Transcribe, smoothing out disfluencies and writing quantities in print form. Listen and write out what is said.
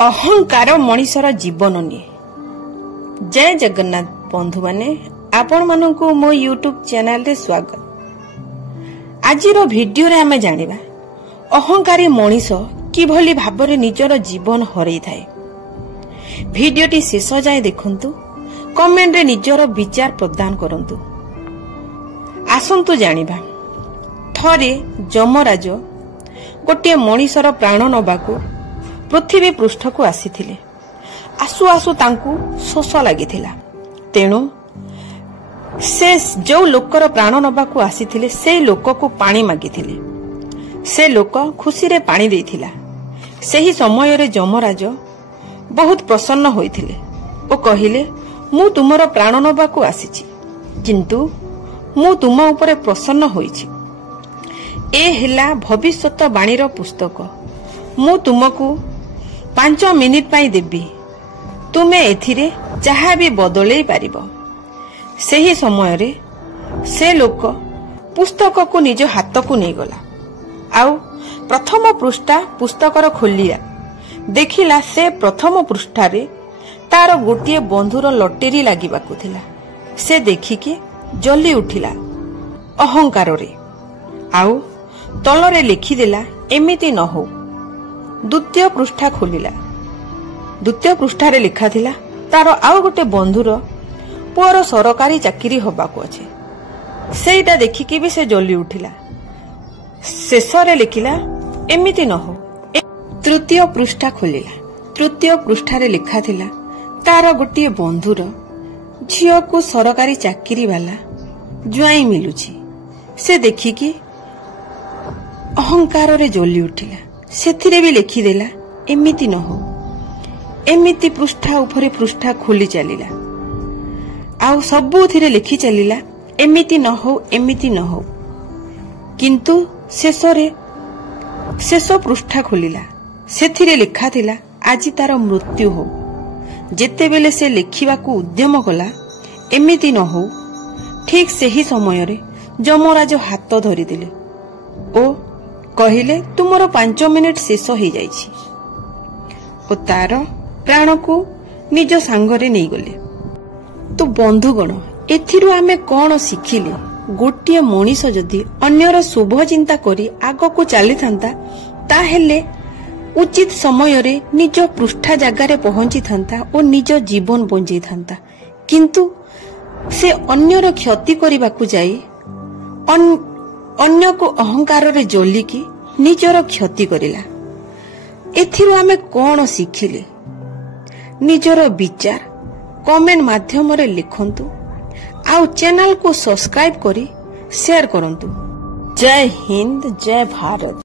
अहंकार मनीषर जीवन निये। जय जगन्नाथ बंधु माने, आपण मानकु मो यूट्यूब चैनल रे स्वागत। आजिर भिडियो रे आमे जानिबा अहंकारी मनीष किभली भाबरे निजर जीवन हरई थाए। भिडियोटी शेष जाए देखंतु, कमेंट रे निजर विचार प्रदान करंतु। आसंतु जानिबा थरे जमराज गोटे मनीषर प्राण नबाकू पृथ्वी पृष्ठ को आसीथिले। आसु आसु तांकू शोष लागिथिला। तेणु से जो लोकर प्राण नबाकू आसीथिले से लोक को पानी मागिथिले। से लोक खुशी रे पानी देइथिला। सेही समय रे जमराज बहुत प्रसन्न होइथिले ओ कहिले, मु तुमर प्राण नबाकू आसीछि, किंतु मु तुम ऊपर प्रसन्न होइछि। ए हिला भविष्यत बाणीर पुस्तक। मु तुमको 5 मिनिट पाई देबी। तुमे एथिरे जहा भी बदलई पारिबो। सेही समय रे से लोक पुस्तक को निज हाथ को नहीं गला। आउ प्रथम पृष्ठा पुस्तकर खोलिया देखिला से प्रथम पृष्ठारे तार गोटे बंधुर लटेरी लागिबाकू थिला। से देखिके जल्दी उठिला अहंकार रे। आउ तलरे लिखिदेला, एमिति न हो। द्वितीय पृष्ठा खोलिला। द्वितीय पृष्ठारे लिखा थिला, तार आउ गोटे बंधुर पुअर सरकारी चाकरी होबाकू अछि। सेटा देखिके भी से जल्दी उठिला। शेषरे लिखिला, एमिति न हो। तृतीय पृष्ठा खोलिला। तृतीय पृष्ठारे लिखा थिला, तार गोटे बंधुर झियो को सरकारी चाकरी वाला जुआई मिलुछि। से देखिके अहंकार रे जल्दी उठिला। सेथिरे भी लिखिदेला, एमिति न हो। एमिति पृष्ठा उपरे पृष्ठा खोली चलिला। आउ सबुथिरे लिखि चलिला, एमिति न हो, एमिति न हो। किंतु शेष पृष्ठा खोलिला। सेथिरे लिखा थिला, आजि तार मृत्यु हो। जेतेबेले से लिखिबाकू उद्यम कला, एमिति न हो, ठीक सेही समय रे जमराज हाथ धरिदेले ओ कहिले, तुमर 5 मिनिट शेष हो जाइछि। ओ तार प्राण को निज सांगरे नहीं गले। तो बंधुगण, एथिरु आमे कोन शिखिले? गोटिए मनीष जदि अन्यर शुभ चिंता करी आग को चली थांता, ताहेले उचित समय रे निज पृष्ठा जगारे पहुंची थांता और निज जीवन बंजई थांता। किंतु से अन्यर क्षति करिबाकू जाई अन्य को अहंकार रे जली की निजर क्षति करिला। एथिरु आमे कोन शिखिले? निजर विचार कमेंट माध्यम रे लिखंतु। आउ चैनल को सब्सक्राइब करी शेयर करंतु। जय हिंद, जय भारत।